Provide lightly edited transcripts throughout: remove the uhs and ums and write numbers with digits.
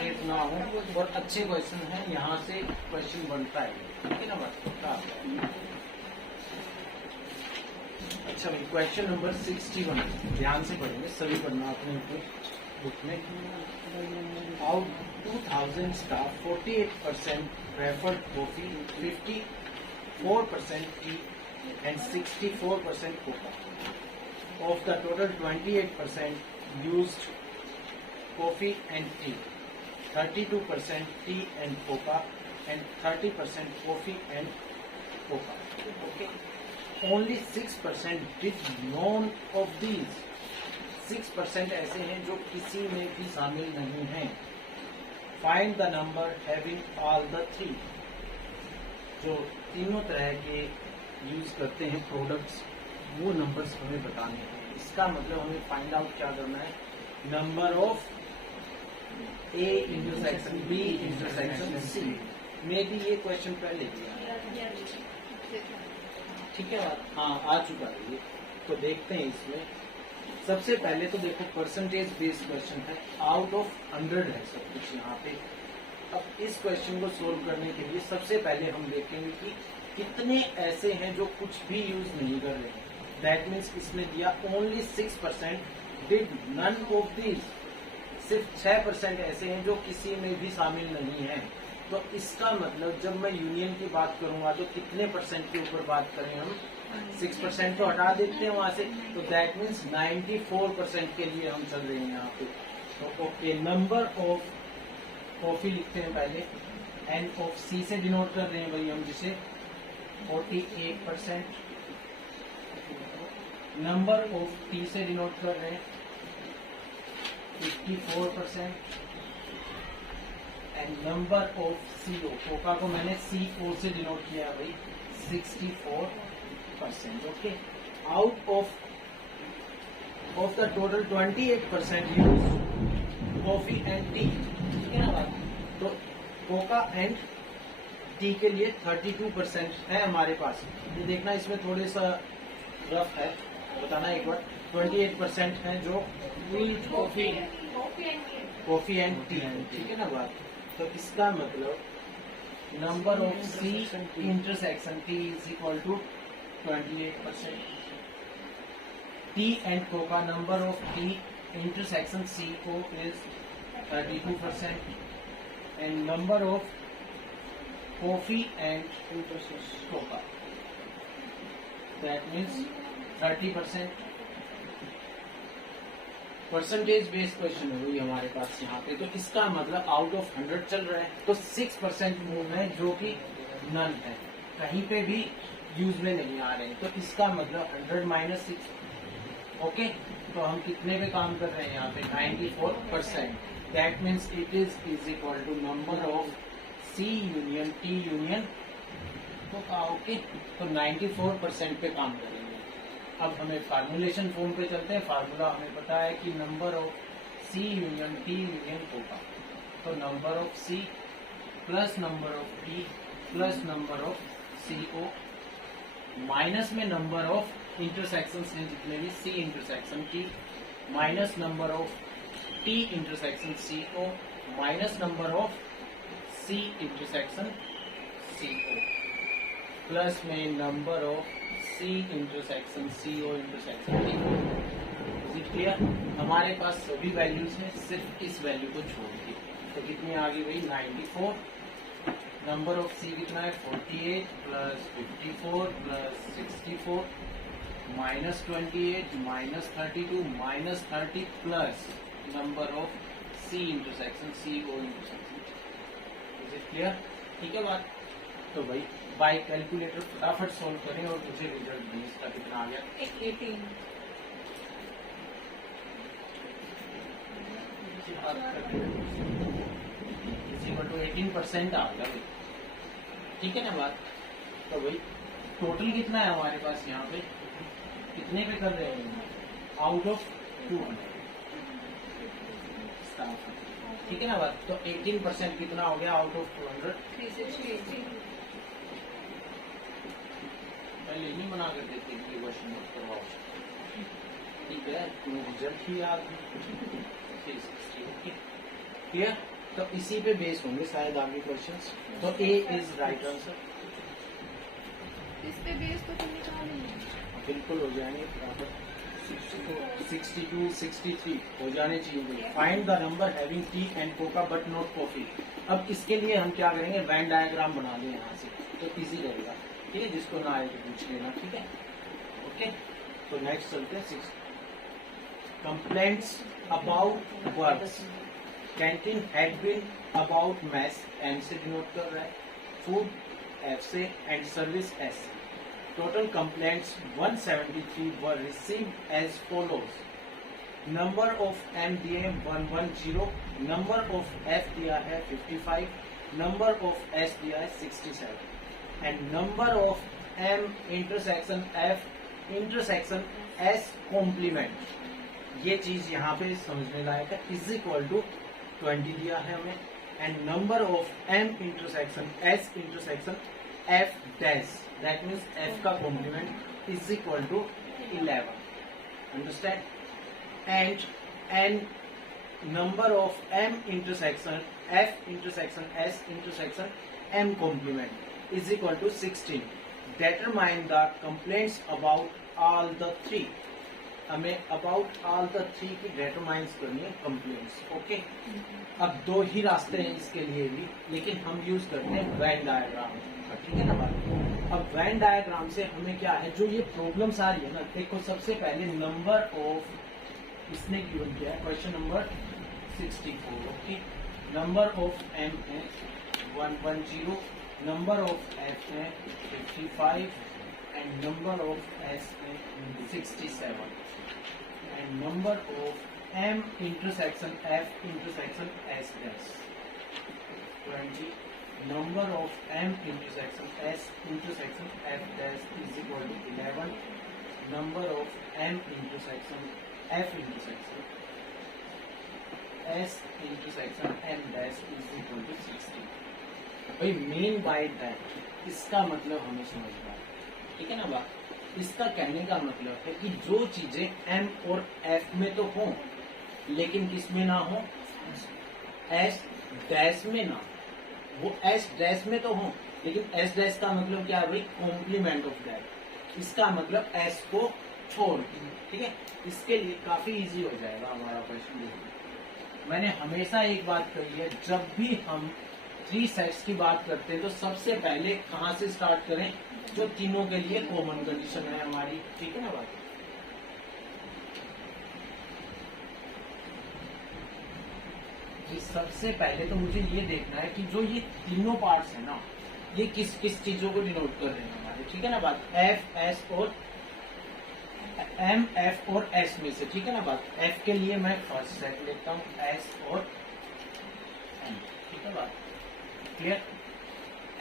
Concentrate ना हो और अच्छे क्वेश्चन है, यहाँ से क्वेश्चन बनता है, ठीक है ना बात। अच्छा भाई, क्वेश्चन नंबर 61 ध्यान से पढ़ेंगे, सभी पढ़ना अपने बुक में। Out 2000 staff 48% preferred coffee, 54% T and 64% coca. Of the total, 28% used coffee and tea, 32% tea and coca, and 30% coffee and coca. Okay. Only 6% did none of these. 6% ऐसे हैं जो किसी में भी शामिल नहीं हैं. Find the number having all the three. जो तीनों तरह के यूज करते हैं प्रोडक्ट्स, वो नंबर्स हमें बताने हैं. इसका मतलब हमें फाइंड आउट क्या करना है, number of A intersection B intersection C. मे भी ये क्वेश्चन पहले दिया, ठीक है बात, हाँ आ चुका है ये. तो देखते हैं इसमें. सबसे पहले तो देखो परसेंटेज बेस्ड क्वेश्चन है, आउट ऑफ 100 है सब कुछ यहाँ पे. अब इस क्वेश्चन को सोल्व करने के लिए सबसे पहले हम देखेंगे कि कितने ऐसे हैं जो कुछ भी यूज नहीं कर रहे हैं. दैट मीन्स इसमें दिया only 6% did none of this. सिर्फ 6% ऐसे हैं जो किसी में भी शामिल नहीं है. तो इसका मतलब जब मैं यूनियन की बात करूंगा तो कितने परसेंट के ऊपर बात करें हम, 6% तो हटा देते हैं वहां से. तो दैट मीन्स 94% के लिए हम चल रहे हैं यहाँ पे. तो ओके, नंबर ऑफ कॉफी लिखते हैं पहले, एन ऑफ सी से डिनोट कर रहे हैं भाई हम जिसे, 48%. नंबर ऑफ टी से डिनोट कर रहे हैं 54%. And number of CO, Coca को मैंने CO से डिनोट किया है भाई, 64%. Okay. Out of the total 28% use coffee and T, ठीक है ना बात. तो कोका एंड टी के लिए 32% है हमारे पास. ये देखना इसमें थोड़े सा रफ है, बताना एक बार. 28% है जो कॉफी एंड टी, ठीक है ना बात. तो इसका मतलब number of C intersection T is equal to 28%. Tea and coca, number of T intersection CO is 32%. And number of coffee and coca, that means 30%. Percentage based question है हमारे पास यहाँ पे. तो इसका मतलब आउट ऑफ 100 चल रहा है, तो 6% वो है जो कि नन है, कहीं पे भी यूज में नहीं आ रहे हैं. तो इसका मतलब 100 माइनस 6. ओके. तो हम कितने पे काम कर रहे हैं यहाँ पे, 94%. That means it is equal to number of C union T union coca. Okay. तो 94% पे काम करेंगे. अब हमें फार्मूलेशन फॉर्म पे चलते हैं. फार्मूला हमें पता है कि number of C union T union कोका. तो number of C plus number of T plus number of CO minus में नंबर ऑफ इंटरसेक्शन हैं जितने भी C intersection T, minus number of T intersection CO minus number of C intersection CO plus में number of C intersection CO intersection T. Is it clear? हमारे पास सभी values हैं सिर्फ इस वैल्यू को छोड़ के. तो कितनी आ गई भाई, 94. नंबर ऑफ सी कितना है, 48 plus 54 plus 64 minus 28 minus 32 minus 30 plus number of C intersection CO intersection. Is it clear? ठीक है बात. तो भाई बाय कैलकुलेटर फटाफट सोल्व करें और मुझे रिजल्ट दें. इसका कितना आ गया, 18. इक्वल टू 18% आ गया भाई. ठीक है ना बात. तो भाई टोटल कितना है हमारे पास यहाँ पे, कितने पे कर रहे हैं, आउट ऑफ 200. ठीक है ना बात. तो 18% कितना हो गया आउट ऑफ 200, 360. पहले ही मना कर देते हैं कि क्वेश्चन मत करवाओ. ठीक है, रिजल्ट ही याद 360. Okay clear. तो इसी पे बेस होंगे शायद आपके क्वेश्चंस। तो ए इज राइट आंसर। इस पे बेस तो तुमने कहा नहीं। बिल्कुल हो जाएंगे बराबर। 62, 63 हो जाने चाहिए। Find the number having T and Coca but not coffee. अब इसके लिए हम क्या करेंगे, वेन डायग्राम बना लें यहाँ से, तो इजी रहेगा। ठीक है, जिसको ना आए तो पूछ लेना। ठीक है, ओके। तो नेक्स्ट चलते हैं 6। Complaints about works. Canteen had been about mess, M से डिनोट कर रहा है, फूड एफ से एंड सर्विस एस से। Total complaints 173 were received as follows. Number of M दिए 110, number of F दिया है 55, number of S दिया है 67, and number of M intersection F intersection S complement, ये चीज यहाँ पे समझने लायक है, इज इक्वल टू 20 दिया है हमें, and number of M intersection S intersection F dash, that means F का complement is equal to 11. Understand? And number of M intersection F intersection S intersection M complement is equal to 16. Determine the complaints about all the three. हमें about all the three की determines करनी है complaints. Okay, अब दो ही रास्ते हैं इसके लिए भी, लेकिन हम यूज करते हैं वेन डायग्राम। ठीक है ना बात। अब वेन डायग्राम से हमें क्या है, जो ये प्रॉब्लम्स आ रही है ना, देखो सबसे पहले नंबर ऑफ, इसने गिवन किया है question number 64। Okay, number of M है 110, नंबर ऑफ एफ है 55, एंड नंबर ऑफ एस है 67, and number of M intersection F intersection S dash 20, number of M intersection S intersection F dash is equal to 11, number of M intersection F intersection S intersection M dash is equal to 60। भाई main by that, इसका मतलब हमें समझना है। ठीक है ना बात। इसका कहने का मतलब है कि जो चीजें M और F में तो हों, लेकिन किस में ना हो, S डैश में ना, वो एस डैश में तो हो, लेकिन एस डैश का मतलब क्या है भाई, कॉम्प्लीमेंट ऑफ दैट। इसका मतलब एस को छोड़। ठीक है, इसके लिए काफी इजी हो जाएगा हमारा क्वेश्चन। मैंने हमेशा एक बात कही है, जब भी हम 3 सेट्स की बात करते हैं तो सबसे पहले कहाँ से स्टार्ट करें, जो तीनों के लिए कॉमन कंडीशन है हमारी। ठीक है ना बात। सबसे पहले तो मुझे ये देखना है कि जो ये तीनों पार्ट्स है ना, ये किस किस चीजों को डिनोट कर रहे हैं हमारे। ठीक है ना बात। एफ एस और एम एफ और एस में से। ठीक है ना बात। एफ के लिए मैं फर्स्ट सेट लेता हूँ, एस और एम। ठीक है बात, क्लियर।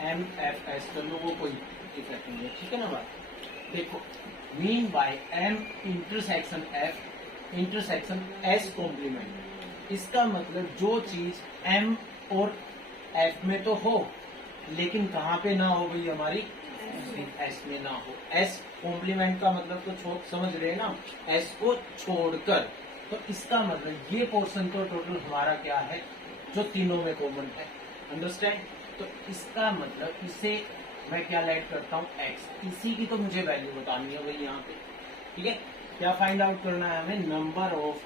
एम एफ एस कर लो, वो कोई इफेक्ट नहीं है। ठीक है ना बात। देखो, mean by M intersection F intersection S complement, इसका मतलब जो चीज M और F में तो हो, लेकिन कहाँ पे ना हो गई हमारी, S में ना हो। S कॉम्प्लीमेंट का मतलब तो समझ रहे हैं ना, S को छोड़कर। तो इसका मतलब ये पोर्शन तो टोटल हमारा क्या है, जो तीनों में कॉमन है। अंडरस्टैंड। तो इसका मतलब इसे मैं क्या लेट करता हूँ, X। इसी की तो मुझे वैल्यू बतानी है भाई यहाँ पे। ठीक है, क्या फाइंड आउट करना है हमें, number of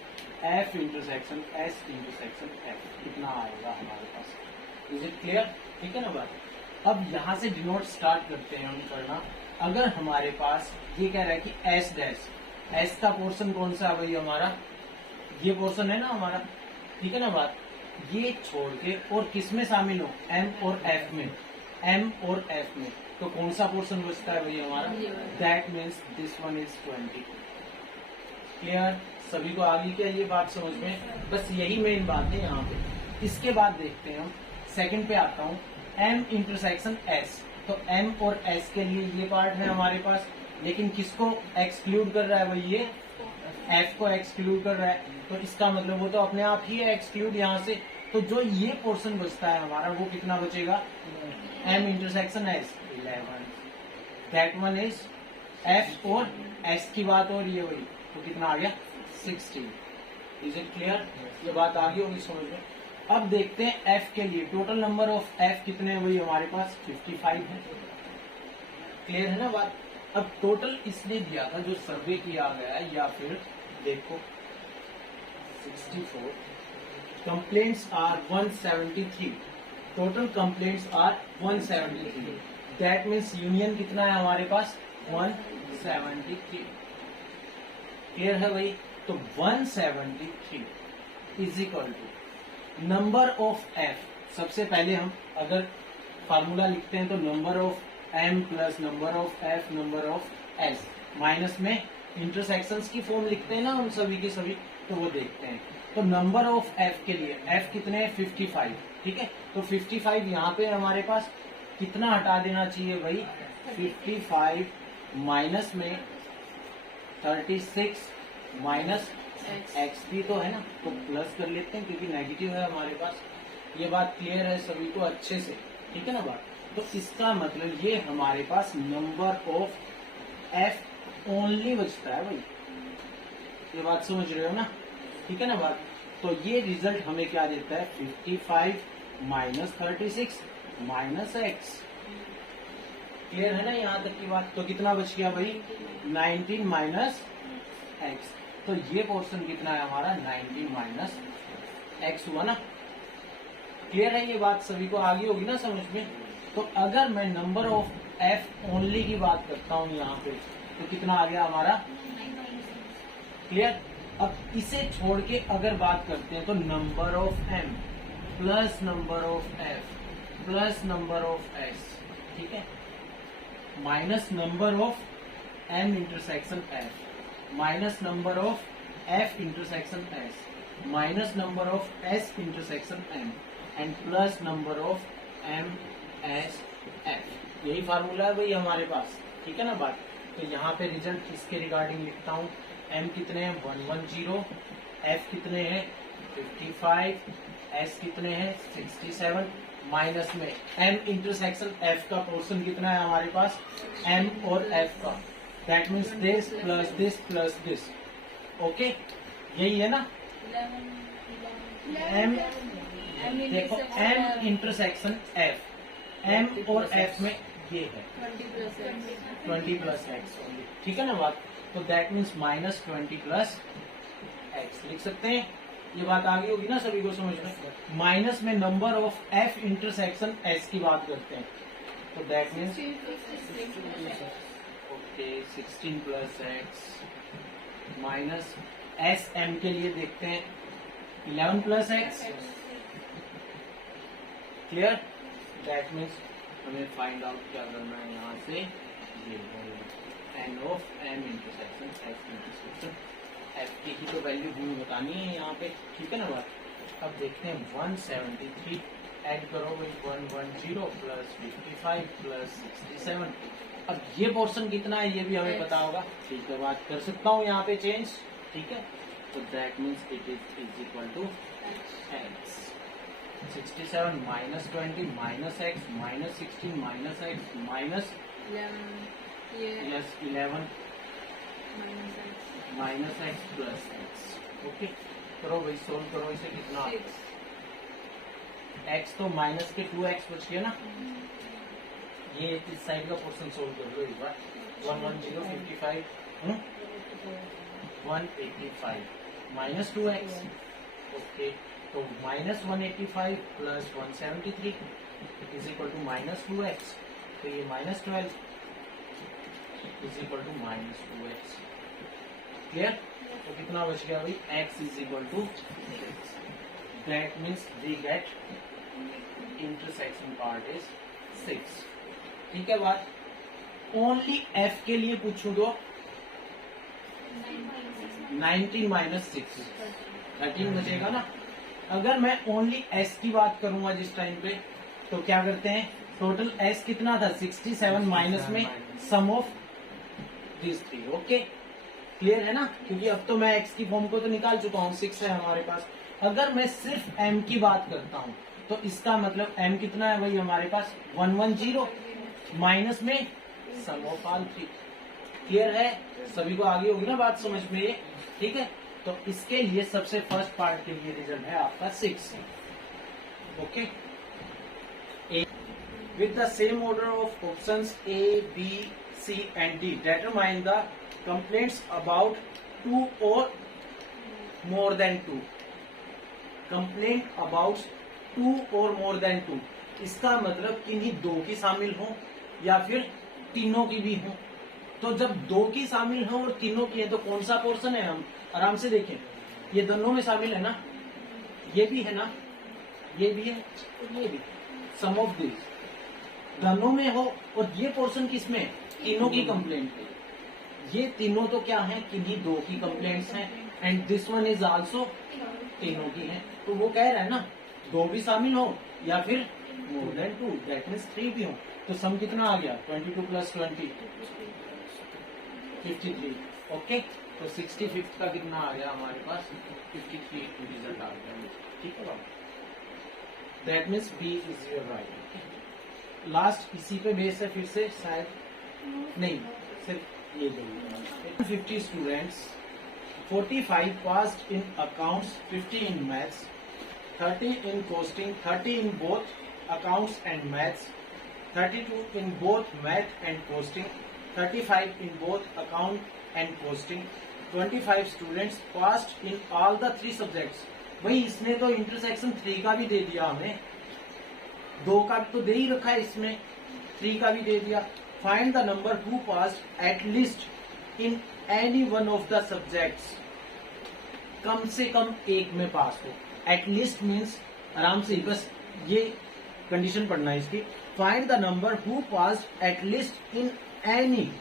F intersection S intersection F कितना आएगा हमारे पास। Is it clear. ठीक है ना बात। अब यहाँ से डिनोट स्टार्ट करते हैं हम करना। अगर हमारे पास ये कह रहा है कि S डैश, S का पोर्शन कौन सा है भाई हमारा, ये पोर्शन है ना हमारा। ठीक है ना बात। ये छोड़ के और किस में शामिल हो, M और F में, M और F में, तो कौन सा पोर्शन बचता है भाई हमारा, that means this one is 20। Clear. सभी को आ गई क्या ये बात समझ में। बस यही मेन बात है यहाँ पे। इसके बाद देखते हैं हम, सेकंड पे आता हूँ, M इंटरसेक्शन S। तो M और S के लिए ये पार्ट है हमारे पास, लेकिन किसको एक्सक्लूड कर रहा है भाई, ये F को एक्सक्लूड कर रहा है। तो इसका मतलब वो तो अपने आप ही है एक्सक्लूड यहाँ से। तो जो ये पोर्शन बचता है हमारा, वो कितना बचेगा, M intersection S 11। That one is F और S की बात हो रही है भाई, तो कितना आ गया 16। Is it clear. ये बात आ गई होगी समझ में। अब देखते हैं एफ के लिए, टोटल नंबर ऑफ एफ कितने हैं, वही हमारे पास 55 है। क्लियर है ना बात। अब टोटल इसलिए दिया था जो सर्वे किया गया है, या फिर देखो 64 complaints are 173, total complaints are 173, that means union कितना है हमारे पास 173। क्लियर है भाई। तो 173 is equal to number of F. सबसे पहले हम अगर फार्मूला लिखते हैं तो number of M plus number of F number of S, minus में इंटरसेक्शंस की फॉर्म लिखते हैं ना हम सभी की सभी, तो वो देखते हैं। तो नंबर ऑफ एफ के लिए एफ कितने हैं 55, ठीक है। तो 55 यहाँ पे हमारे पास कितना हटा देना चाहिए भाई 55 माइनस में 36 माइनस एक्स भी तो है ना, तो प्लस कर लेते हैं क्योंकि नेगेटिव है हमारे पास। ये बात क्लियर है सभी को अच्छे से, ठीक है ना बात। तो इसका मतलब ये हमारे पास नंबर ऑफ एफ ओनली बचता है भाई, ये बात समझ रहे हो ना, ठीक है ना बात। तो ये रिजल्ट हमें क्या देता है 55 माइनस 36 माइनस एक्स। क्लियर है ना यहाँ तक की बात। तो कितना बच गया भाई 19 माइनस एक्स। तो ये पोर्शन कितना है हमारा 19 माइनस एक्स हुआ ना। क्लियर है ये बात सभी को, आगे होगी ना समझ में। तो अगर मैं नंबर ऑफ एफ ओनली की बात करता हूँ यहाँ पे, तो कितना आ गया हमारा क्लियर। अब इसे छोड़ के अगर बात करते हैं तो number of M plus number of F plus number of S, ठीक है, minus number of M intersection F minus number of F intersection S minus number of S intersection M and plus number of M S F. यही formula है भाई हमारे पास, ठीक है ना बात। तो यहाँ पे रिजल्ट इसके रिगार्डिंग लिखता हूँ। एम कितने हैं 110, एफ कितने हैं 55, एस कितने हैं 67, माइनस में एम इंटरसेक्शन एफ का पोर्शन कितना है हमारे पास एम और एफ का, that means this plus this plus this. Okay यही है ना। एम देखो एम इंटरसेक्शन एफ, एम और एफ में ये है 20 प्लस एक्स ओनली, ठीक है ना बात। तो that means minus 20 plus x लिख सकते हैं। ये बात आगे होगी ना सभी को समझ में। माइनस में number of F intersection S की बात करते हैं, तो that means okay 16 plus X minus S M के लिए देखते हैं 11 plus X. Clear. That means हमें फाइंड आउट क्या करना है यहाँ से, ये N of M intersection F intersection F की ही तो वैल्यू हमें बतानी है यहाँ पे, ठीक है ना बात। अब देखते हैं 173 ऐड करो भाई 110 प्लस 55 प्लस 67। अब ये पोर्शन कितना है ये भी हमें पता होगा, ठीक है बात कर सकता हूँ यहाँ पे चेंज, ठीक है। तो that means it is equal to X 67 minus 20 minus X minus 16 minus X minus S 11 minus X plus X. Okay करो भाई सोल्व करो इसे, कितना एक्स तो माइनस के 2x बच गया ना। ये इस साइड का पोर्शन सोल्व कर लो एक बार। 110 55 185 माइनस 2x। ओके तो minus 185 plus 173 is equal to minus 2x। तो ये minus 12 is equal to minus 2x। Clear. तो कितना बच गया भाई x is equal to 6। That means we get intersection part is 6, ठीक है बात। ओनली f के लिए पूछूं तो 19 माइनस 6 13 बचेगा ना। अगर मैं ओनली s की बात करूंगा जिस टाइम पे, तो क्या करते हैं टोटल s कितना था 67 माइनस में सम ऑफ दिस 3। ओके क्लियर है ना, क्योंकि अब तो मैं x की फॉर्म को तो निकाल चुका हूँ, 6 है हमारे पास। अगर मैं सिर्फ m की बात करता हूँ तो इसका मतलब m कितना है भाई हमारे पास 110 माइनस में सम ऑफ ऑल 3। क्लियर है सभी को, आगे होगी ना बात समझ में ये, ठीक है। तो इसके लिए सबसे फर्स्ट पार्ट के लिए रिजल्ट है आपका 6। Okay. A. With the same order of options A, B, C and D, determine the complaints about 2 or more than 2. Complaint about 2 or more than 2. इसका मतलब किन्हीं दो की शामिल हो या फिर तीनों की भी हो। तो जब दो की शामिल हो और तीनों की है तो कौन सा पोर्शन है, हम आराम से देखें, ये दोनों में शामिल है ना, ये भी है ना, ये भी है और ये भी। सम ऑफ दिस दोनों में हो और ये पोर्शन किसमें, तीनों की कंप्लेंट है। ये तीनों तो क्या है, किन्हीं दो की कंप्लेंट्स हैं and this one is also तीनों की है। तो वो कह रहा है ना, दो भी शामिल हो या फिर मोर देन 2, दैट मीन्स 3 भी हो। तो सम कितना आ गया, 22 + 20 53। ओके, तो 65 का कितना आ गया हमारे पास, 53 रिजल्ट आ गया। ठीक है बाबा, that means B is your right. Last इसी पे बेस है, फिर से शायद नहीं, सिर्फ ये जरूर। 50 students, 45 passed in accounts, 50 in maths, 30 in costing, 30 in both accounts and maths, 32 in both math and costing, 35 in both account and costing, 25 students passed in all the 3 subjects। भाई इसने तो इंटरसेक्शन 3 का भी दे दिया हमें, 2 का तो दे ही रखा है इसमें, 3 का भी दे दिया। Find the number who passed at least in any one of the subjects. कम से कम एक में पास हो। एटलीस्ट मीन्स आराम से बस ये कंडीशन पढ़ना है इसकी। Find the number who passed at least in any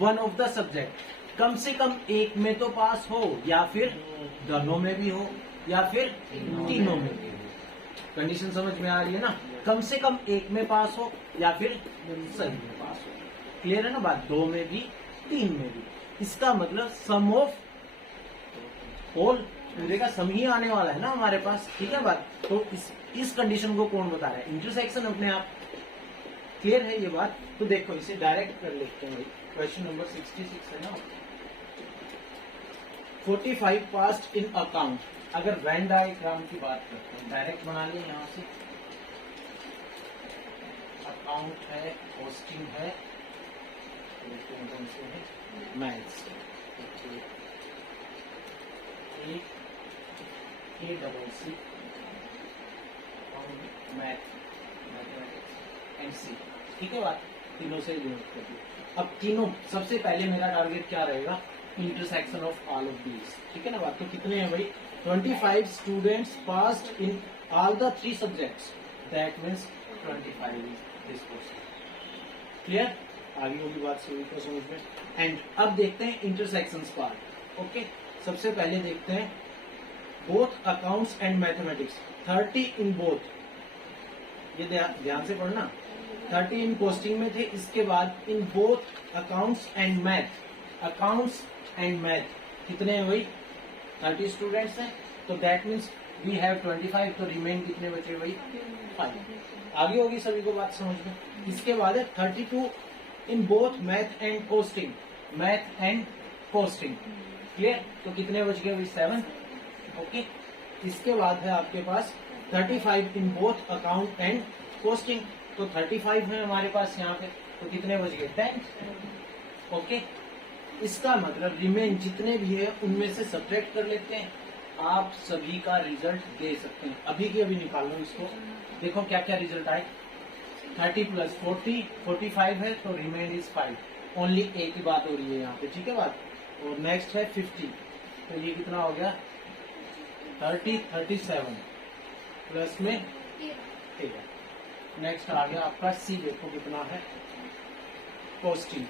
one of the subject. कम से कम एक में तो पास हो या फिर दोनों में भी हो या फिर तीनों में भी हो। कंडीशन समझ में आ रही है ना, कम से कम एक में पास हो या फिर सही में पास हो। क्लियर है ना बात, 2 में भी 3 में भी। इसका मतलब सम ऑफ होल पूरे का सम ही आने वाला है ना हमारे पास। ठीक है बात, तो इस कंडीशन को कौन बता रहा है, इंटरसेक्शन अपने आप। क्लियर है ये बात। तो देखो इसे डायरेक्ट कर लेते हैं भाई। क्वेश्चन नंबर 66 है ना, 45 पास्ड इन अकाउंट। अगर वेन डायग्राम की बात करते हैं, डायरेक्ट बना लें यहां से। अकाउंट है, कॉस्टिंग है, कौन से है, मैथ्स, A-double-C मैथमेटिक्स एंड सी। ठीक है बात, तीनों से लिंक कर दिया। अब तीनों, सबसे पहले मेरा टारगेट क्या रहेगा, intersection of all of these. ठीक है ना बात। तो कितने हैं भाई, 25 students passed in all the 3 subjects, that means 25 is this question. Clear, आगे होगी बात सभी को समझ में। एंड अब देखते हैं इंटरसेक्शन पार्ट। ओके, सबसे पहले देखते हैं both accounts and mathematics. 30 in both, ये ध्यान से पढ़ना। 30 इन कॉस्टिंग में थे, इसके बाद in both accounts and math. Accounts and math कितने हैं भाई, 30 स्टूडेंट्स हैं, तो दैट मीन्स वी हैव 25, तो रिमेन कितने बचे भाई, 5। आगे होगी सभी को बात समझ में। इसके बाद है 32 in both math and costing, math and costing. Clear, तो कितने बच गए भाई, 7। ओके, इसके बाद है आपके पास 35 in both account and costing, तो 35 है हमारे पास यहाँ पे, तो कितने बच गए, 10। ओके, इसका मतलब रिमेन जितने भी है उनमें से सब्ट्रैक्ट कर लेते हैं। आप सभी का रिजल्ट दे सकते हैं, अभी की अभी निकाल लो इसको। देखो क्या क्या रिजल्ट आए, 30 + 40, 45 है, तो रिमेन इज 5। ओनली एक ही बात हो रही है यहाँ पे। ठीक है बात। और नेक्स्ट है 50, तो ये कितना हो गया, 30, 37 प्लस में 13। नेक्स्ट आ गया आपका सी, देखो कितना है, कॉस्टिंग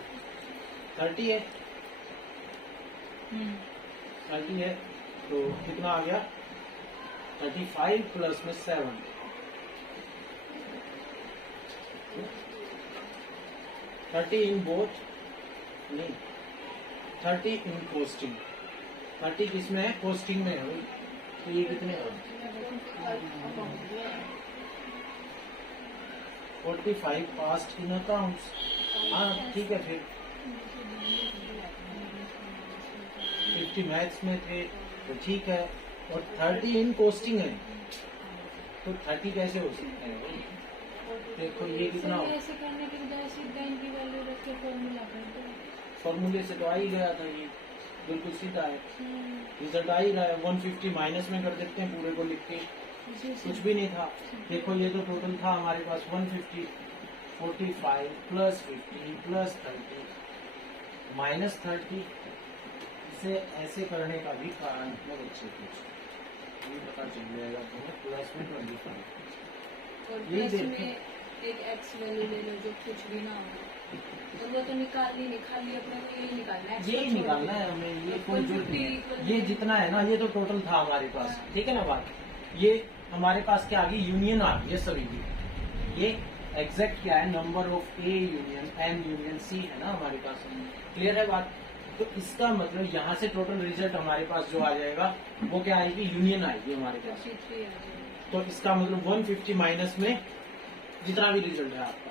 30 है, 30 है, तो कितना आ गया, 35 प्लस में 7, 30 इन बोथ, नहीं 30 इन कॉस्टिंग। 30 किसमें है, कॉस्टिंग में है भाई, तो ये कितने हैं, 45 पास्ट इन अकाउंट्स। हाँ ठीक है, फिर 50 मैथ्स में थे, तो ठीक है, और 30 इन कॉस्टिंग है, तो 30 कैसे हो सकते हैं भाई? देखो ये कितना इसलिए ऐसे करने के बजाय सीधा इनकी वैल्यू रख के फॉर्मूला कर दो। फॉर्मूले से तो आ ही गया था, ये बिल्कुल सीधा है, हम्म, रिजल्ट आ ही रहा है। 150 माइनस में कर देते हैं पूरे को लिख के, जी, जी। कुछ भी नहीं था। देखो ये तो टोटल था हमारे पास 150, 45 प्लस 50 प्लस 30 माइनस 30। इसे ऐसे करने का भी कारण है बच्चे कुछ ये पता चल जाएगा तुम्हें। प्लस में 25 और यही प्लस देखते में एक एक्स वैल्यू ले लो जो कुछ भी ना हो, और वो तो निकाल ही नहीं, खाली अपने को यही निकालना है, यही निकालना है हमें। ये कोई जरूरत नहीं है। 150 ये जितना है ना, ये तो टोटल था हमारे पास, ठीक है ना बात। ये हमारे पास क्या आ गई, यूनियन आ गई है सभी की। ये एग्जैक्ट क्या है, number of A union N union C है ना हमारे पास। क्लियर है बात। तो इसका मतलब यहाँ से टोटल रिजल्ट हमारे पास जो आ जाएगा वो क्या आएगी, यूनियन आएगी हमारे पास। 53 आ जाएगा। तो इसका मतलब 150 माइनस में जितना भी रिजल्ट है आपका,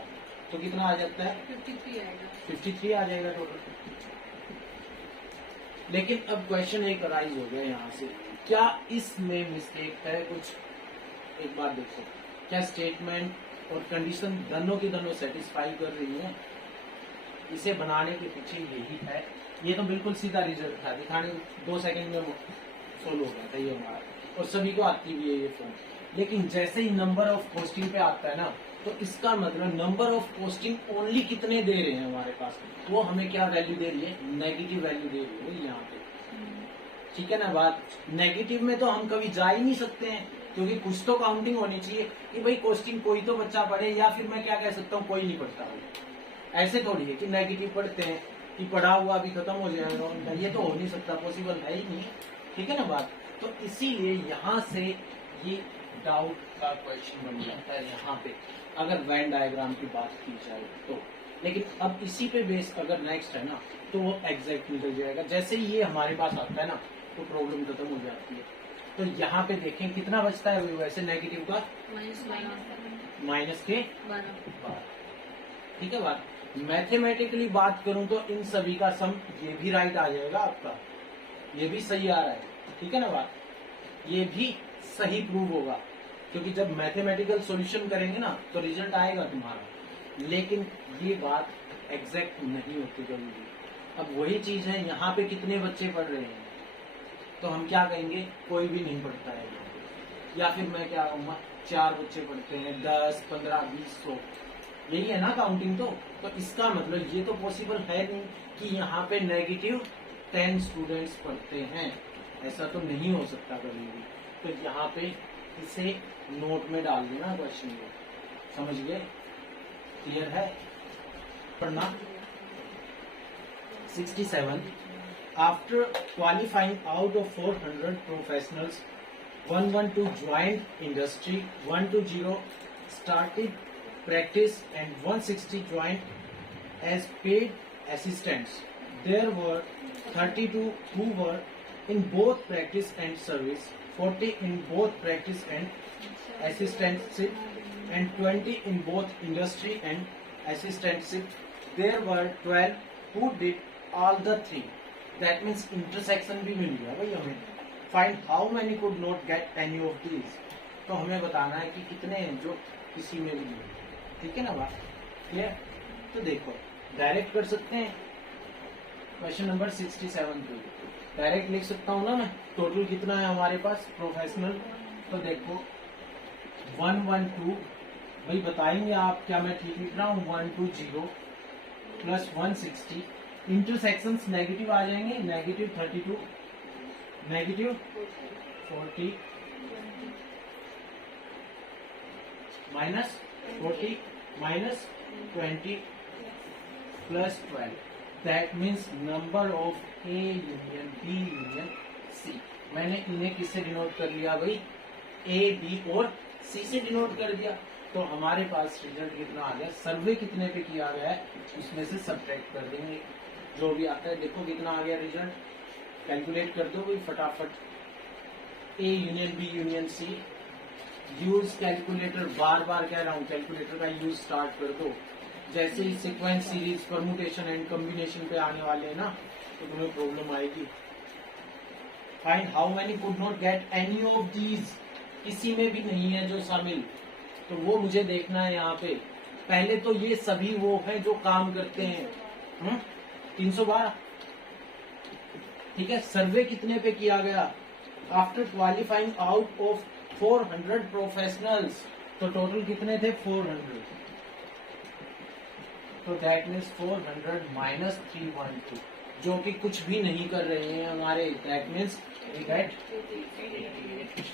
तो कितना आ जाता है, 53 आएगा। 53 आ जाएगा टोटल। लेकिन अब क्वेश्चन एक अराइज हो गया यहाँ से, क्या इसमें मिस्टेक है कुछ? एक बात देखो, क्या स्टेटमेंट और कंडीशन दोनों की दोनों सेटिस्फाई कर रही है? इसे बनाने के पीछे यही है। ये तो बिल्कुल सीधा रिजल्ट था, दिखाने 2 सेकंड में सोल्व हो गया था ये हमारा, और सभी को आती भी है ये फॉर्म। लेकिन जैसे ही नंबर ऑफ पोस्टिंग पे आता है ना, तो इसका मतलब नंबर ऑफ पोस्टिंग ओनली कितने दे रहे हैं हमारे पास, वो हमें क्या वैल्यू दे रही है, नेगेटिव वैल्यू दे रही है यहाँ पे। ठीक है ना बात। नेगेटिव में तो हम कभी जा ही नहीं सकते हैं, क्योंकि कुछ तो काउंटिंग होनी चाहिए कि भाई पोस्टिंग कोई तो बच्चा पढ़े, या फिर मैं क्या कह सकता हूँ कोई नहीं पढ़ता हो। ऐसे थोड़ी है कि नेगेटिव पढ़ते हैं कि पढ़ा हुआ भी खत्म हो जाएगा उनका, ये तो हो नहीं सकता, पॉसिबल है ही नहीं। ठीक है ना बात। तो इसीलिए यहाँ से ये डाउट का क्वेश्चन बन जाता है यहाँ पे, अगर वेन डायग्राम की बात की जाए तो। लेकिन अब इसी पे बेस अगर नेक्स्ट है ना, तो वो एग्जैक्ट निकल जाएगा। जैसे ही ये हमारे पास आता है ना, तो प्रॉब्लम खत्म हो जाती है। तो यहाँ पे देखें कितना बचता है वैसे नेगेटिव का, माइनस के 12। ठीक है बात। मैथमेटिकली बात करूं तो इन सभी का सम ये भी राइट आ जाएगा आपका, ये भी सही आ रहा है। ठीक है ना बात। ये भी सही प्रूव होगा, क्योंकि जब मैथमेटिकल सॉल्यूशन करेंगे ना तो रिजल्ट आएगा तुम्हारा। लेकिन ये बात एग्जैक्ट नहीं होती जरूरी। अब वही चीज है, यहाँ पे कितने बच्चे पढ़ रहे हैं, तो हम क्या कहेंगे, कोई भी नहीं पढ़ता है यहाँ पे। या फिर मैं क्या कहूँगा, 4 बच्चे पढ़ते हैं, 10, 15, 20, 100, यही है ना काउंटिंग। तो इसका मतलब ये तो पॉसिबल है नहीं कि यहाँ पे नेगेटिव 10 स्टूडेंट्स पढ़ते हैं, ऐसा तो नहीं हो सकता कभी भी। तो यहाँ पे इसे नोट में डाल देना क्वेश्चन को, समझ गए? क्लियर है? पढ़ना 67। After qualifying out of 400 professionals, 112 joined industry, 120 started practice, and 160 joined as paid assistants. There were 32 who were in both practice and service, 40 in both practice and assistantship, and 20 in both industry and assistantship. There were 12 who did all the three. That means intersection भी मिल गया भाई हमें। Find how many could not get any of these. तो हमें बताना है कि कितने हैं जो किसी में भी नहीं। ठीक है ना बात, क्लियर? तो देखो डायरेक्ट कर सकते हैं क्वेश्चन नंबर 67 पे, डायरेक्ट लिख सकता हूँ ना मैं। टोटल कितना है हमारे पास प्रोफेशनल, तो देखो 112, भाई बताएंगे आप क्या मैं ठीक लिख रहा हूँ, 120 प्लस 160, इंटरसेक्शंस नेगेटिव आ जाएंगे, negative 32, negative 40, minus 40, minus 20, plus 12। That means number of A union B union C. मैंने इन्हें किससे डिनोट कर लिया भाई, ए बी और सी से डिनोट कर दिया। तो हमारे पास रिजल्ट कितना आ गया, सर्वे कितने पे किया गया है उसमें से सब्ट्रैक्ट कर देंगे जो भी आता है। देखो कितना आ गया रिजल्ट, कैलकुलेट कर दो भाई फटाफट। A union B union C, use calculator, बार बार कह रहा हूँ कैलकुलेटर का यूज स्टार्ट कर दो। जैसे ही sequence, series, permutation and combination पे आने वाले हैं ना, तो तुम्हें प्रॉब्लम आएगी। Find how many could not get any of these किसी में भी नहीं है जो शामिल, तो वो मुझे देखना है यहाँ पे। पहले तो ये सभी वो है जो काम करते हैं। 312, ठीक है। सर्वे कितने पे किया गया? After qualifying out of 400 professionals, तो टोटल कितने थे? 400। तो दैट मीन्स 400 माइनस 312, जो कि कुछ भी नहीं कर रहे हैं हमारे। That means we get 88।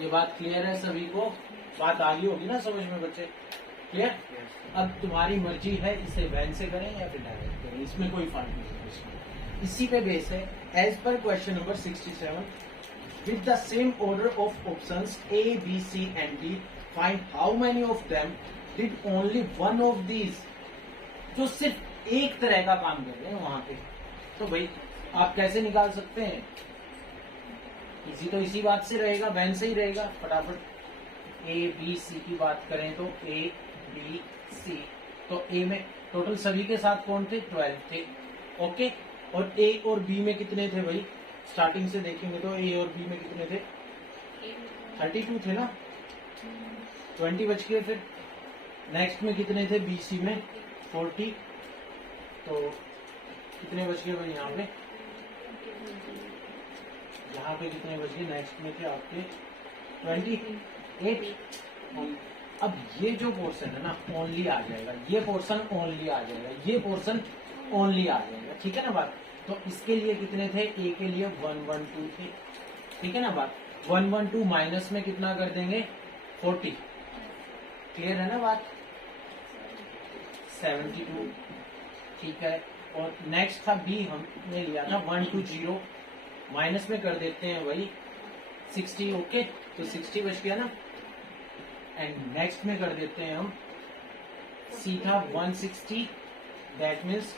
ये बात क्लियर है सभी को? बात आ गई होगी ना समझ में बच्चे? क्लियर? अब तुम्हारी मर्जी है, इसे वैन से करें या फिर डायरेक्ट करें, इसमें कोई फर्क नहीं है। इसमें इसी पे बेस है। As per question number 67, with the same order of options A, B, C and D, find how many of them did only one of these। जो सिर्फ एक तरह का काम कर रहे हैं वहां पे, तो भाई आप कैसे निकाल सकते हैं? इसी तो इसी बात से रहेगा, वैन से ही रहेगा। फटाफट A, B, C की बात करें तो A, B, C, तो A में टोटल सभी के साथ कौन थे? 12 थे। ओके, और A और B में कितने थे भाई? स्टार्टिंग से देखेंगे तो A और B में कितने थे? 32 थे ना, 20 बच गए। फिर नेक्स्ट में कितने थे? B, C में 40, तो कितने बच गए भाई यहाँ पे? यहाँ पे कितने बच गए? नेक्स्ट में थे आपके 28। अब ये जो पोर्शन है ना ओनली आ जाएगा, ये पोर्शन ओनली आ जाएगा, ये पोर्शन ओनली आ जाएगा, ठीक है ना बात? तो इसके लिए कितने थे? ए के लिए 112 थे, ठीक है ना बात? 112 माइनस में कितना कर देंगे? 40। क्लियर है ना बात? 72, ठीक है। और नेक्स्ट था बी, हमने लिया था 120, माइनस में कर देते हैं वही 60। ओके, तो 60 बच गया ना। एंड नेक्स्ट में कर देते हैं हम सी था 160, दैट मीन्स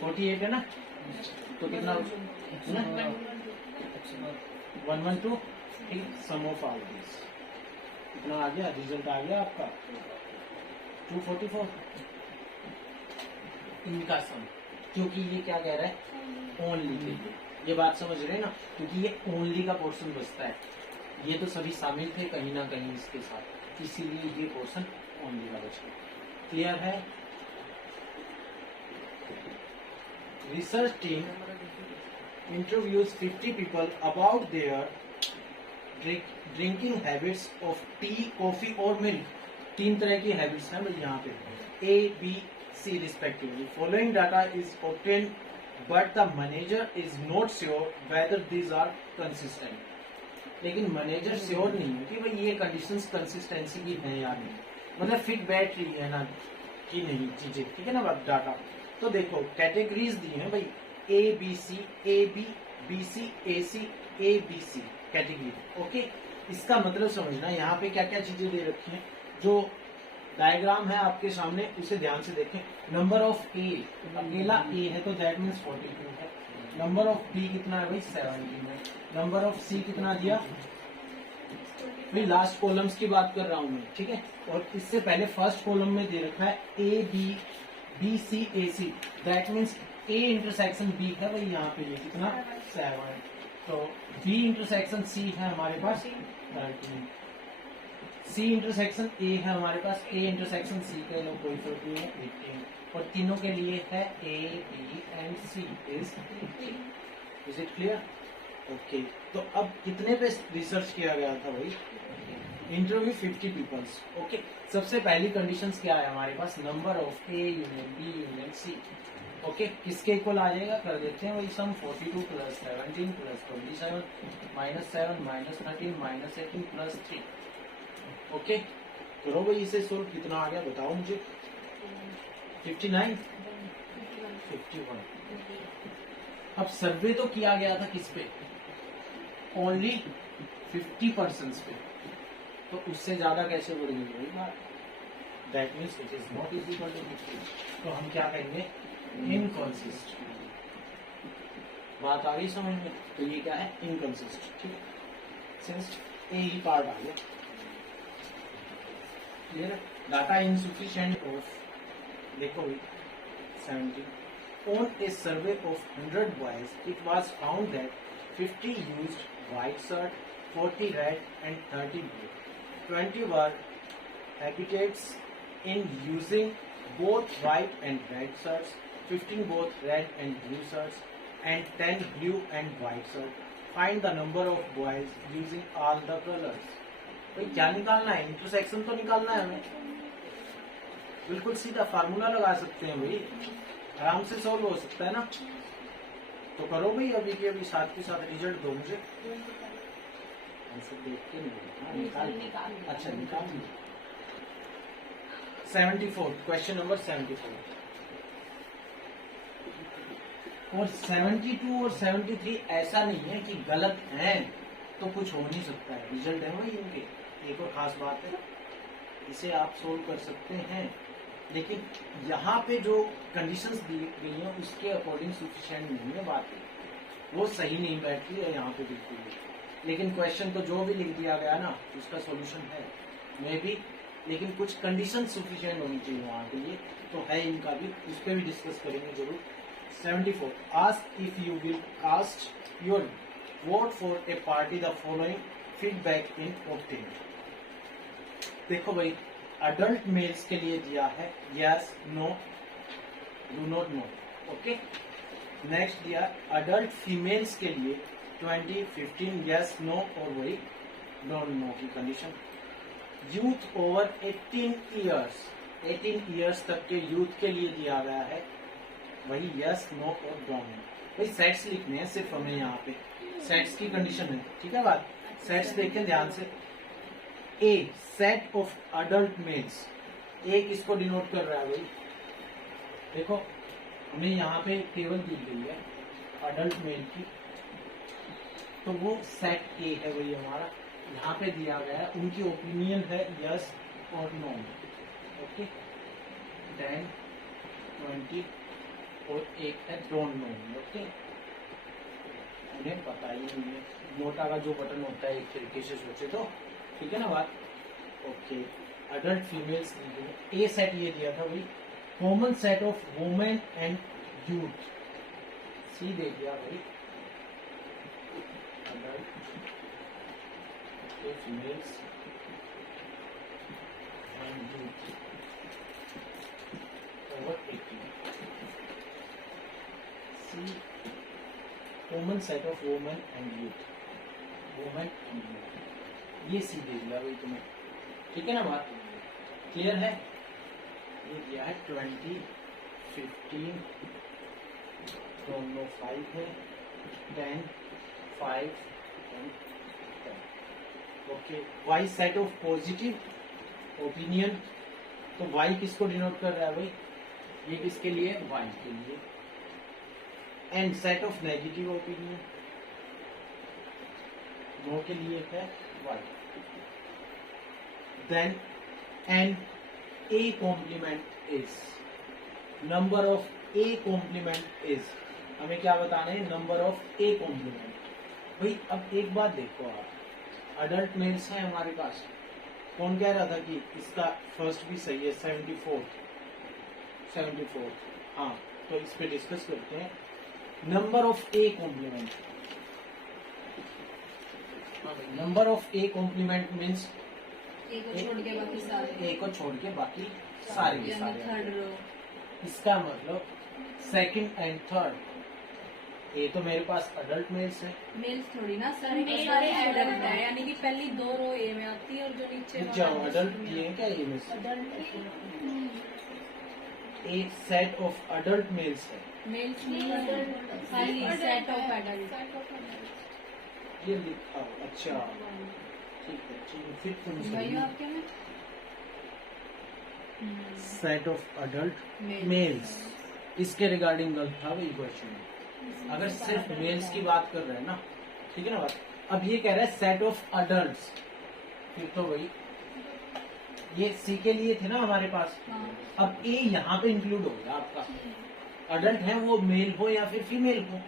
48 है ना, तो कितना? 112, ठीक। सम ऑफ ऑल दिस कितना आ गया? रिजल्ट आ गया आपका 244, इनका सम। क्योंकि ये क्या कह रहा है? ओनली के लिए। ये बात समझ रहे हैं ना? क्योंकि ये ओनली का पोर्शन बचता है, ये तो सभी शामिल थे कहीं ना कहीं इसके साथ, इसीलिए ये पोर्शन ओनली का बच गया। क्लियर है? Research team interviews 50 people about their drinking habits of tea, coffee और milk। 3 तरह की हैबिट्स हैं भाई यहाँ पे, A, B, C respectively। Following data is obtained, but the manager is not sure whether these are consistent। लेकिन manager sure नहीं है कि भाई ये कंडीशंस कंसिस्टेंसी की है या नहीं, मतलब फिट बैठ रही है ना कि नहीं चीजें, ठीक है ना बात? डाटा तो देखो कैटेगरीज दी हैं भाई, A, B, C, A, B, B, C, A, C, A, B, C category. Okay, इसका मतलब समझना यहाँ पे क्या क्या चीजें दे रखी हैं। जो डायग्राम है आपके सामने उसे ध्यान से देखें। नंबर ऑफ ए, अकेला ए है तो दैट मीन्स 42 है। नंबर ऑफ बी कितना है भाई? 17 है। नंबर ऑफ सी कितना दिया भाई? लास्ट कॉलम्स की बात कर रहा हूं मैं, ठीक है। और इससे पहले फर्स्ट कॉलम में दे रखा है A, B, B, C, A, C, that means A intersection B है भाई यहाँ पे, ये कितना? 7। तो बी इंटरसेक्शन सी है हमारे पास 13, सी इंटरसेक्शन ए है हमारे पास, ए इंटरसेक्शन सी का लोग कोई फर्क नहीं है 18, और तीनों के लिए है A, B and C is 18। Is it clear? Okay, तो अब कितने पे रिसर्च किया गया था भाई? Interview 50 peoples. ओके, सबसे पहली कंडीशंस क्या है हमारे पास? Number of A union B union C. Okay, किसके इक्वल आ जाएगा? कर देते हैं वही sum, 42 plus 17 plus 27 minus 7 minus 13 minus 18 plus 3। Okay, करो भाई इसे सोल्व। कितना आ गया बताओ मुझे? 59, 51। अब सर्वे तो किया गया था किस पे? ओनली 50% पे, तो उससे ज्यादा कैसे बढ़ गई वही बात? That means it is not equal to 50। तो हम क्या कहेंगे? इनकंसिस्टेंट। बात आ गई समझ में? तो ये क्या है? इनकंसिस्टेंट, ठीक है। सिंस ए ही पार्ट आ गया, क्लियर? डाटा इनसफिशिएंट ऑफ, देखो 17। On a survey of 100 boys, it was found that 50 used white shirt, 40 red and 30 blue. 20 were habitats in using both white and red shirts, 15 both red and blue shirts, and 10 blue and white shirts. Find the number of boys using all the colors. भाई क्या निकालना है? Intersection तो निकालना है हमें. बिल्कुल सीधा फार्मूला लगा सकते हैं भाई, आराम से सॉल्व हो सकता है ना. तो करो भाई अभी के अभी साथ के साथ रिजल्ट दो मुझे. आंसर देख के नहीं, निकाल. अच्छा निकाल. 74 क्वेश्चन नंबर 74 और 72 और 73 ऐसा नहीं है कि गलत हैं तो कुछ हो नहीं सकता है. रिजल्ट है वही इनके. एक और खास बात है, इसे आप सोल्व कर सकते हैं, लेकिन यहाँ पे जो कंडीशंस दी गई हैं उसके अकॉर्डिंग सफिशिएंट नहीं है बात. वो सही नहीं बैठती है यहाँ पे बिल्कुल भी. लेकिन क्वेश्चन तो जो भी लिख दिया गया ना उसका सॉल्यूशन है मे बी, लेकिन कुछ कंडीशन सफिशिएंट होनी चाहिए वहाँ के लिए. तो है इनका भी, उस पर भी डिस्कस करेंगे जरूर. 74 ask if you will cast your vote for a party the following feedback in obtain. देखो भाई, अडल्ट मेल्स के लिए दिया है yes no do not know. Okay. Next दिया अडल्ट फीमेल्स के लिए 20 15 यस नो और वही डोंट नो की कंडीशन. यूथ ओवर 18 ईयर्स तक के यूथ के लिए दिया गया है वही यस नो और डोंट नो. भाई सेट्स लिखने हैं सिर्फ हमें यहाँ पे, सेट्स की कंडीशन है. ठीक है बात. सेट्स देखें ध्यान से. ए सेट ऑफ अडल्ट मेल्स, ए किसको डिनोट कर रहा है भाई? देखो हमें यहाँ पे टेबल दी गई है अडल्ट मेल की, तो वो सेट ए है वही हमारा. यहाँ पे दिया गया है उनकी ओपिनियन है यस और नो. ओके. 10 20 और एक है डोंट नो. ओके. उन्हें पता ही नहीं है. नोटा का जो बटन होता है एक तरीके से सोचे तो. ठीक है ना बात. Okay. Adult females A set ये दिया था भाई, common set of women and youth. C दे दिया भाई adult females and youth over 18. C common set of women and youth. Women and youth ये सी दे दिया भाई तुम्हें. ठीक है ना बात. क्लियर है. ये दिया है 20 15 दोनों 5 है 10 5 and 10. Okay. Y set of positive opinion, तो वाई किसको डिनोट कर रहा है भाई? ये किसके लिए? वाई के लिए. And set of negative opinion no के लिए है Y. Then and a complement is, number of a complement is. हमें क्या बताना है? Number of a complement. भाई अब एक बात देखो आप, अडल्ट मेल्स हैं हमारे पास. कौन कह रहा था कि इसका फर्स्ट भी सही है? 74. हाँ, तो इस पे डिस्कस करते हैं. Number of a complement, number of a complement means एक को छोड़ के बाकी सारे. ए को छोड़ के बाकी सारे के यानी सारे. Third row. इसका मतलब सेकंड एंड थर्ड. ये तो मेरे पास अडल्ट मेल्स है. मेल्स थोड़ी ना, सारे के सारे एडल्ट है, यानी कि पहली दो रो ए में आती है और जो नीचे अडल्ट ये है क्या? ये में से अडल्ट एक सेट ऑफ अडल्ट मेल्स है. मेल्स नहीं, खाली सेट ऑफ एडल्ट. ये लिखा हो. अच्छा ठीक है. फिर तुम भाई आपके में सेट ऑफ अडल्ट मेल्स, इसके रिगार्डिंग गलत था वही क्वेश्चन. अगर सिर्फ मेल्स की बात कर रहे हैं ना, ठीक है ना बात. अब ये कह रहा है सेट ऑफ अडल्ट्स, फिर तो वही ये सी के लिए थे ना हमारे पास. अब ए यहाँ पे इंक्लूड हो गया आपका. अडल्ट है वो मेल हो या फिर फीमेल हो,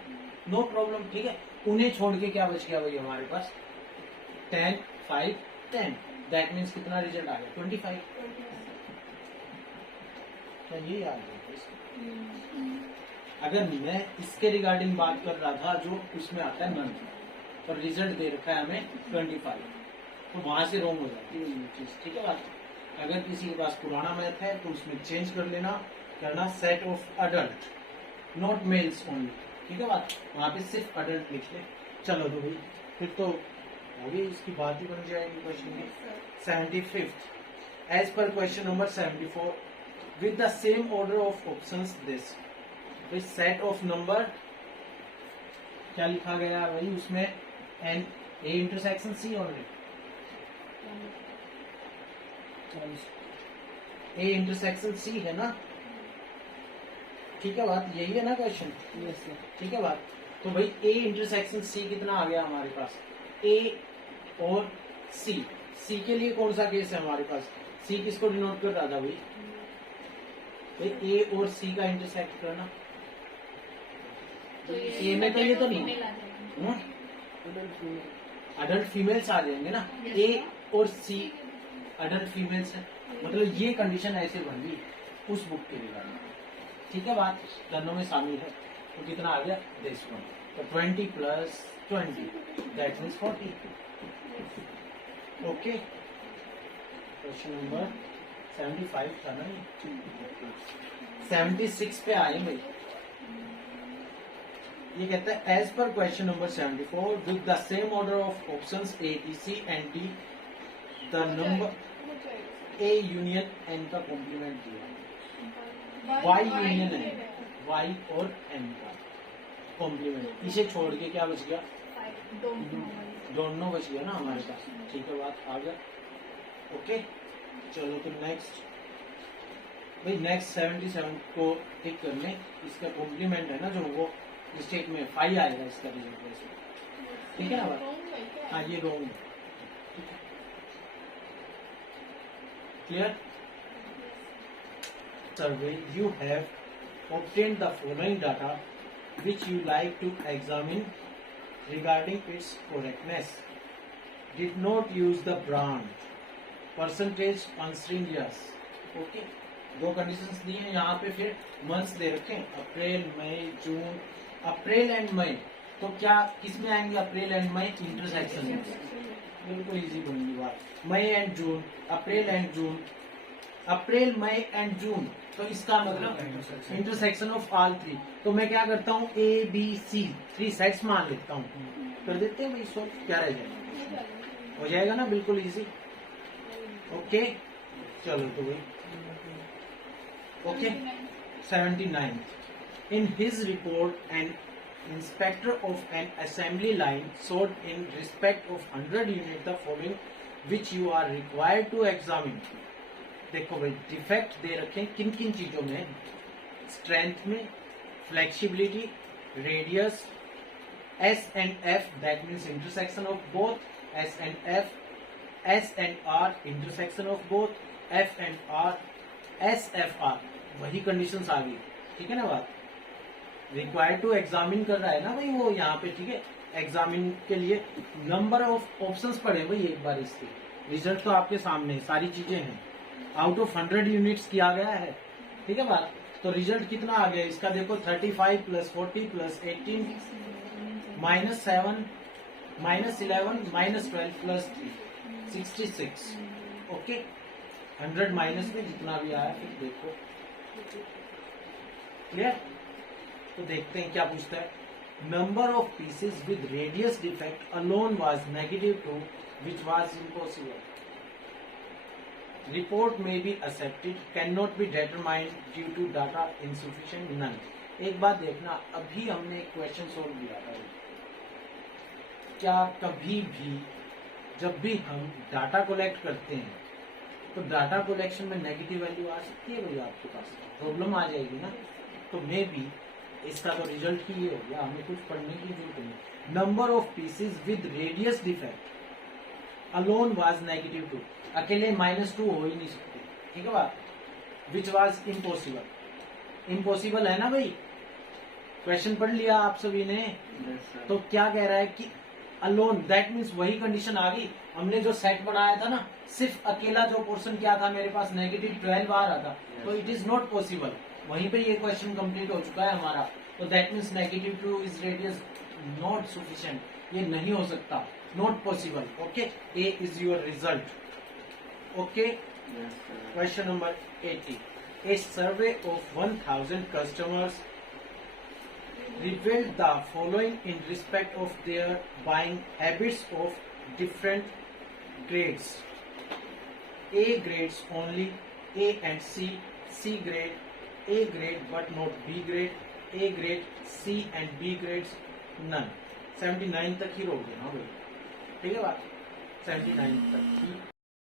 नो प्रॉब्लम. ठीक है. उन्हें छोड़ के क्या बच गया भाई हमारे पास? 10 5 10. दैट मीन्स कितना रिजल्ट आ गया? 25. क्या ये याद है? अगर मैं इसके रिगार्डिंग बात कर रहा था जो उसमें आता है नन, तो और रिजल्ट दे रखा है हमें 25, तो वहां से रॉन्ग हो जाती है ये चीज, ठीक है बात। अगर किसी के पास पुराना मैथ है तो उसमें चेंज कर लेना, करना set of adult not males only, ठीक है बात, वहां पे सिर्फ अडल्ट लिख ले। चलो तो भाई फिर तो होगी, इसकी बात ही बन जाएगी क्वेश्चन की। 75th as per question number 74 with the same order of options this, भाई सेट ऑफ नंबर क्या लिखा गया है भाई उसमें, N A intersection C only, A intersection C है ना, ठीक है बात, यही है ना क्वेश्चन, ठीक है बात। तो भाई ए इंटरसेक्शन सी कितना आ गया हमारे पास, ए और सी, सी के लिए कौन सा केस है हमारे पास, सी किसको डिनोट कर रहा था भाई, ए और सी का इंटरसेक्ट करना, तो ए में तो ये तो नहीं, फीमेल आ जाएगा। अडल्ट फीमेल्स आ जाएंगे ना, ए और सी अडल्ट फीमेल्स है, मतलब ये कंडीशन ऐसे बन गई उस बुक के रिगार्डिंग, ठीक है बात, दोनों में शामिल है। तो कितना आ गया दिस वन, तो 20 + 20 that means 40। Okay, question number 75 था ना, 76 पे आए भाई। ये कहता है as per question number 74 with the same order of options A B C and D the number A union N का कॉम्प्लीमेंट दिया, वाई यूनियन एन, वाई और एन का कॉम्प्लीमेंट, इसे छोड़ के क्या बच गया, दोनों बच गया ना हमारे पास, ठीक है बात, आ गया। ओके चलो तो नेक्स्ट भाई, नेक्स्ट 77 को टिक कर लें, इसका कॉम्प्लीमेंट है ना जो, वो मिस्टेक में 5 आएगा इसका रिजल्ट वैसे, ठीक है ना बात, हाँ ये रॉन्ग है, clear. Survey you have obtained the following data which you like to examine regarding its correctness. Did not use the brand. Percentage answering yes. Okay. दो कंडीशंस दी हैं यहाँ पे, फिर मंथ्स दे रखे हैं अप्रैल मई जून, अप्रैल एंड मई, तो क्या किस में आएंगे अप्रैल एंड मई, इंटरसेक्शन में, बिल्कुल इजी बनेगी बात। May and June, April and June, April May and June, तो इसका मतलब इंटरसेक्शन ऑफ ऑल 3। तो मैं क्या करता हूँ, ए बी सी 3 सेट्स मान लेता हूँ, कर देते हैं भाई, सो क्या रह जाएगा, हो जाएगा ना, बिल्कुल इजी। ओके चलो तो भाई, okay 79 in his report an inspector of an assembly line showed in respect of 100 units the following which you are required to examine। देखो भाई डिफेक्ट दे रखे हैं किन किन चीजों में, स्ट्रेंथ में, flexibility, radius, S and F that means intersection of both, S and F, S and R intersection of both, F and R, S F R, वही कंडीशंस आ गई, ठीक है ना बात। रिक्वायर्ड टू एग्जामिन कर रहा है ना भाई वो यहाँ पे, ठीक है, एग्जामिन के लिए नंबर ऑफ ऑप्शंस पढ़े भाई एक बार, इसके रिजल्ट तो आपके सामने सारी चीजें हैं, आउट ऑफ 100 यूनिट्स किया गया है, ठीक है बात। तो रिजल्ट कितना आ गया इसका, देखो 35 + 40 + 18 -7 -11 -12 + 3 66। ओके 100 माइनस में जितना भी आया फिर देखो, क्लियर। तो देखते हैं क्या पूछता है, number of pieces with radius defect alone was -2 which was impossible. Report में B accepted can not be determined due to data insufficient none. एक बात देखना, अभी हमने एक क्वेश्चन सोल्व किया था, क्या कभी भी जब भी हम डाटा कलेक्ट करते हैं तो डाटा कलेक्शन में नेगेटिव वैल्यू आ सकती है भैया, आपके पास प्रॉब्लम आ जाएगी ना। तो मे बी इसका तो रिजल्ट ही ये हो गया, हमें कुछ पढ़ने की जरूरत नहीं। Number of pieces with radius defect alone was -2, अकेले -2 हो ही नहीं सकते, ठीक है बात, विच वाज इम्पॉसिबल। इम्पॉसिबल है ना भाई, क्वेश्चन पढ़ लिया आप सभी ने। तो क्या कह रहा है कि अलोन दैट मीन्स वही कंडीशन आ गई, हमने जो सेट बनाया था ना, सिर्फ अकेला जो पोर्शन क्या था मेरे पास -12 आ रहा था, तो इट इज नॉट पॉसिबल। वहीं पे ये क्वेश्चन कंप्लीट हो चुका है हमारा। तो that means -2 is radius not sufficient, ये नहीं हो सकता, not possible. Okay, A is your result. Okay, question number 80. A survey of 1000 customers revealed the following in respect of their buying habits of different grades. A grades only, A and C, C grade, A grade but not B grade, A grade, C and B grades none. 79 तक ही रोक देना भाई, ठीक है बात, 79 तक ही